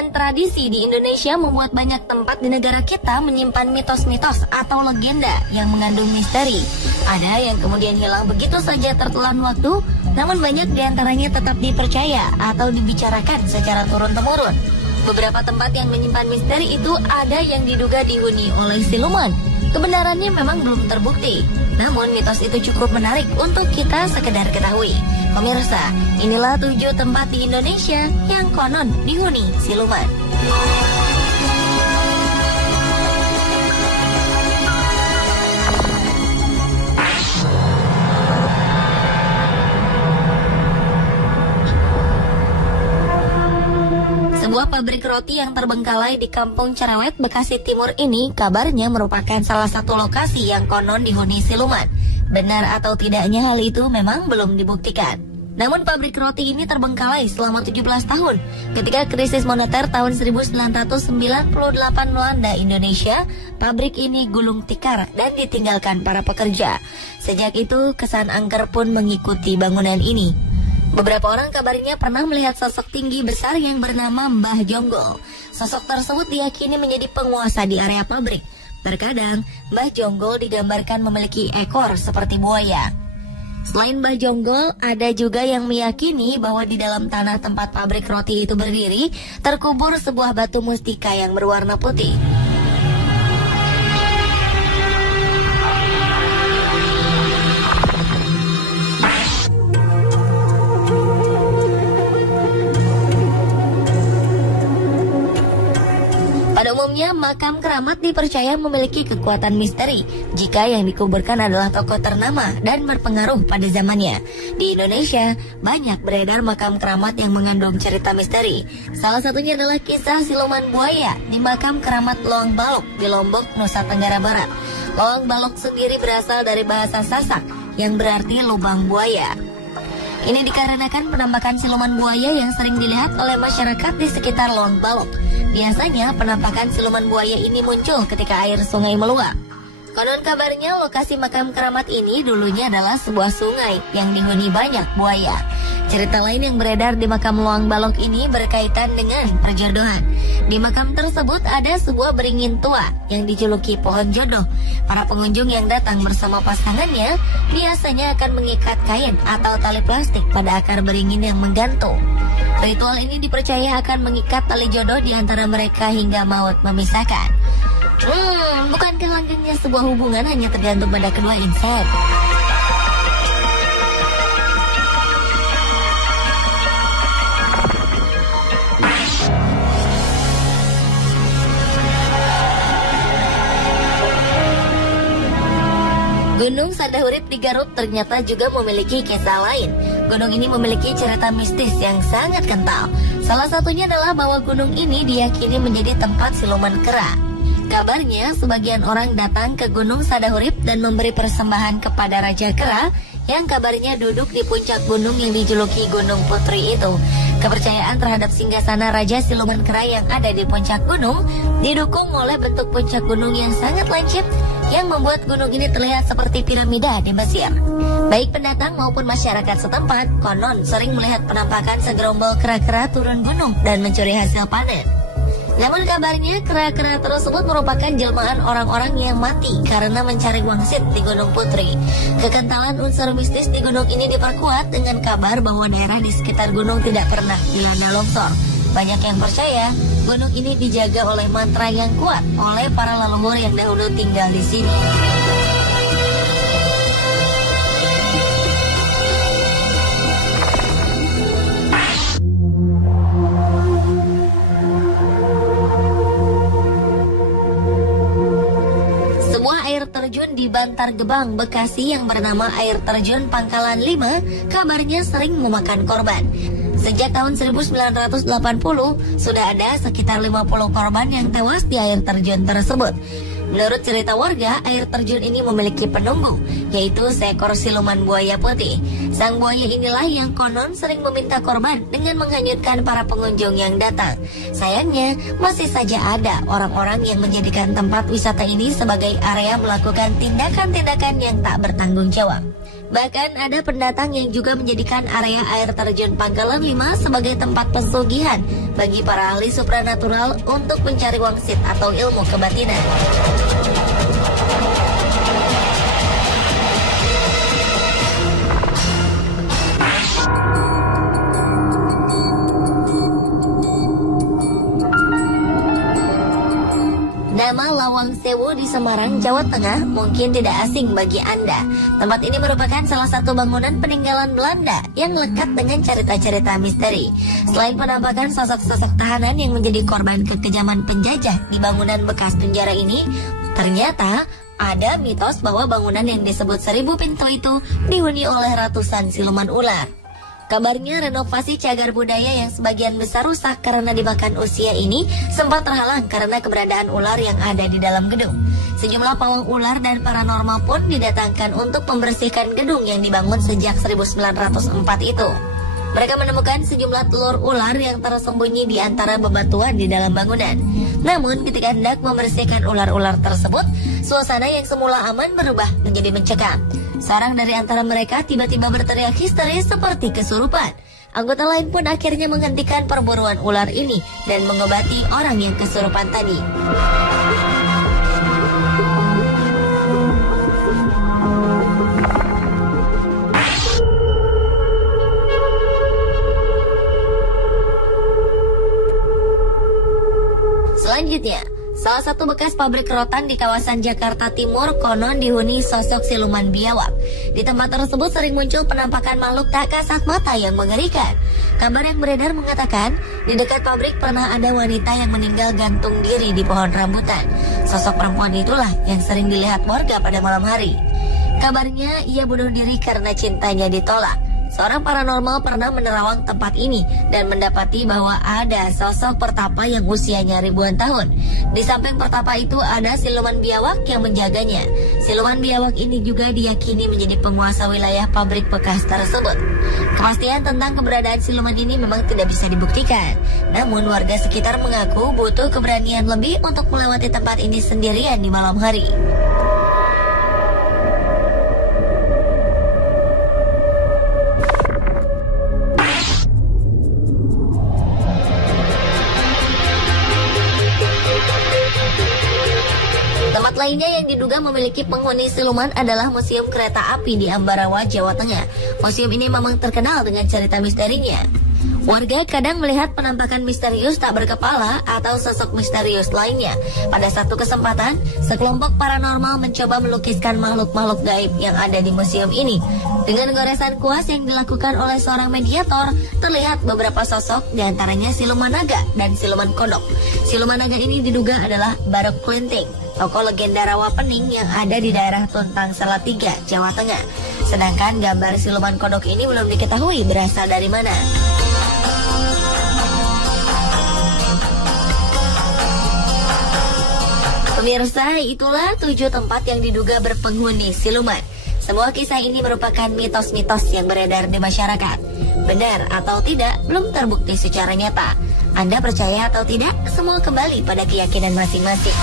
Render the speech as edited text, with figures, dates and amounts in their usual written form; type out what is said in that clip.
Beragam tradisi di Indonesia membuat banyak tempat di negara kita menyimpan mitos-mitos atau legenda yang mengandung misteri. Ada yang kemudian hilang begitu saja tertelan waktu, namun banyak diantaranya tetap dipercaya atau dibicarakan secara turun-temurun. Beberapa tempat yang menyimpan misteri itu ada yang diduga dihuni oleh siluman. Kebenarannya memang belum terbukti, namun mitos itu cukup menarik untuk kita sekedar ketahui. Pemirsa, inilah 7 tempat di Indonesia yang konon dihuni siluman. Sebuah pabrik roti yang terbengkalai di Kampung Cerewet, Bekasi Timur ini kabarnya merupakan salah satu lokasi yang konon dihuni siluman. Benar atau tidaknya hal itu memang belum dibuktikan. Namun pabrik roti ini terbengkalai selama 17 tahun ketika krisis moneter tahun 1998 melanda Indonesia. Pabrik ini gulung tikar dan ditinggalkan para pekerja. Sejak itu kesan angker pun mengikuti bangunan ini. Beberapa orang kabarnya pernah melihat sosok tinggi besar yang bernama Mbah Jonggol. Sosok tersebut diyakini menjadi penguasa di area pabrik. Terkadang, Mbah Jonggol digambarkan memiliki ekor seperti buaya. Selain Mbah Jonggol, ada juga yang meyakini bahwa di dalam tanah tempat pabrik roti itu berdiri, terkubur sebuah batu mustika yang berwarna putih. Pada umumnya, makam keramat dipercaya memiliki kekuatan misteri jika yang dikuburkan adalah tokoh ternama dan berpengaruh pada zamannya. Di Indonesia, banyak beredar makam keramat yang mengandung cerita misteri. Salah satunya adalah kisah siluman buaya di makam keramat Loang Balok di Lombok, Nusa Tenggara Barat. Loang Balok sendiri berasal dari bahasa Sasak yang berarti lubang buaya. Ini dikarenakan penampakan siluman buaya yang sering dilihat oleh masyarakat di sekitar Loang Balok. Biasanya penampakan siluman buaya ini muncul ketika air sungai meluap. Konon kabarnya lokasi makam keramat ini dulunya adalah sebuah sungai yang dihuni banyak buaya. Cerita lain yang beredar di makam Loang Balok ini berkaitan dengan perjodohan. Di makam tersebut ada sebuah beringin tua yang dijuluki pohon jodoh. Para pengunjung yang datang bersama pasangannya biasanya akan mengikat kain atau tali plastik pada akar beringin yang menggantung. Ritual ini dipercaya akan mengikat tali jodoh di antara mereka hingga maut memisahkan. Bukankah langgengnya sebuah hubungan hanya tergantung pada kedua insan? Gunung Sadahurip di Garut ternyata juga memiliki kisah lain. Gunung ini memiliki cerita mistis yang sangat kental. Salah satunya adalah bahwa gunung ini diyakini menjadi tempat siluman kera. Kabarnya sebagian orang datang ke Gunung Sadahurip dan memberi persembahan kepada Raja Kera yang kabarnya duduk di puncak gunung yang dijuluki Gunung Putri itu. Kepercayaan terhadap singgasana Raja Siluman Kera yang ada di puncak gunung didukung oleh bentuk puncak gunung yang sangat lancip yang membuat gunung ini terlihat seperti piramida di Mesir. Baik pendatang maupun masyarakat setempat konon sering melihat penampakan segerombol kera-kera turun gunung dan mencuri hasil panen. Namun kabarnya kera-kera tersebut merupakan jelmaan orang-orang yang mati karena mencari wangsit di Gunung Putri. Kekentalan unsur mistis di gunung ini diperkuat dengan kabar bahwa daerah di sekitar gunung tidak pernah dilanda longsor. Banyak yang percaya gunung ini dijaga oleh mantra yang kuat oleh para leluhur yang dahulu tinggal di sini. Air terjun di Bantar Gebang, Bekasi yang bernama Air Terjun Pangkalan 5 kabarnya sering memakan korban. Sejak tahun 1980 sudah ada sekitar 50 korban yang tewas di air terjun tersebut. Menurut cerita warga, air terjun ini memiliki penunggu, yaitu seekor siluman buaya putih. Sang buaya inilah yang konon sering meminta korban dengan menghanyutkan para pengunjung yang datang. Sayangnya, masih saja ada orang-orang yang menjadikan tempat wisata ini sebagai area melakukan tindakan-tindakan yang tak bertanggung jawab. Bahkan ada pendatang yang juga menjadikan area air terjun Pangkalan 5 sebagai tempat pesugihan bagi para ahli supranatural untuk mencari wangsit atau ilmu kebatinan. Nama Lawang Sewu di Semarang, Jawa Tengah mungkin tidak asing bagi Anda. Tempat ini merupakan salah satu bangunan peninggalan Belanda yang lekat dengan cerita-cerita misteri. Selain penampakan sosok-sosok tahanan yang menjadi korban kekejaman penjajah di bangunan bekas penjara ini, ternyata ada mitos bahwa bangunan yang disebut 1000 pintu itu dihuni oleh ratusan siluman ular. Kabarnya renovasi cagar budaya yang sebagian besar rusak karena dimakan usia ini sempat terhalang karena keberadaan ular yang ada di dalam gedung. Sejumlah pawang ular dan paranormal pun didatangkan untuk membersihkan gedung yang dibangun sejak 1904 itu. Mereka menemukan sejumlah telur ular yang tersembunyi di antara bebatuan di dalam bangunan. Namun ketika hendak membersihkan ular-ular tersebut, suasana yang semula aman berubah menjadi mencekam. Seorang dari antara mereka tiba-tiba berteriak histeris seperti kesurupan. Anggota lain pun akhirnya menghentikan perburuan ular ini dan mengobati orang yang kesurupan tadi. Selanjutnya, salah satu bekas pabrik rotan di kawasan Jakarta Timur konon dihuni sosok siluman biawak. Di tempat tersebut sering muncul penampakan makhluk tak kasat mata yang mengerikan. Kabar yang beredar mengatakan, di dekat pabrik pernah ada wanita yang meninggal gantung diri di pohon rambutan. Sosok perempuan itulah yang sering dilihat warga pada malam hari. Kabarnya ia bunuh diri karena cintanya ditolak. Seorang paranormal pernah menerawang tempat ini dan mendapati bahwa ada sosok pertapa yang usianya ribuan tahun. Di samping pertapa itu ada siluman biawak yang menjaganya. Siluman biawak ini juga diyakini menjadi penguasa wilayah pabrik bekas tersebut. Kepastian tentang keberadaan siluman ini memang tidak bisa dibuktikan. Namun warga sekitar mengaku butuh keberanian lebih untuk melewati tempat ini sendirian di malam hari. Tempat lainnya yang diduga memiliki penghuni siluman adalah Museum Kereta Api di Ambarawa, Jawa Tengah. Museum ini memang terkenal dengan cerita misterinya. Warga kadang melihat penampakan misterius tak berkepala atau sosok misterius lainnya. Pada satu kesempatan, sekelompok paranormal mencoba melukiskan makhluk-makhluk gaib yang ada di museum ini. Dengan goresan kuas yang dilakukan oleh seorang mediator, terlihat beberapa sosok, diantaranya siluman naga dan siluman kodok. Siluman naga ini diduga adalah Barok Klinting, tokoh legenda rawa pening yang ada di daerah Tuntang Salatiga, Jawa Tengah. Sedangkan gambar siluman kodok ini belum diketahui berasal dari mana. Pemirsa, itulah 7 tempat yang diduga berpenghuni siluman. Semua kisah ini merupakan mitos-mitos yang beredar di masyarakat. Benar atau tidak, belum terbukti secara nyata. Anda percaya atau tidak, semua kembali pada keyakinan masing-masing.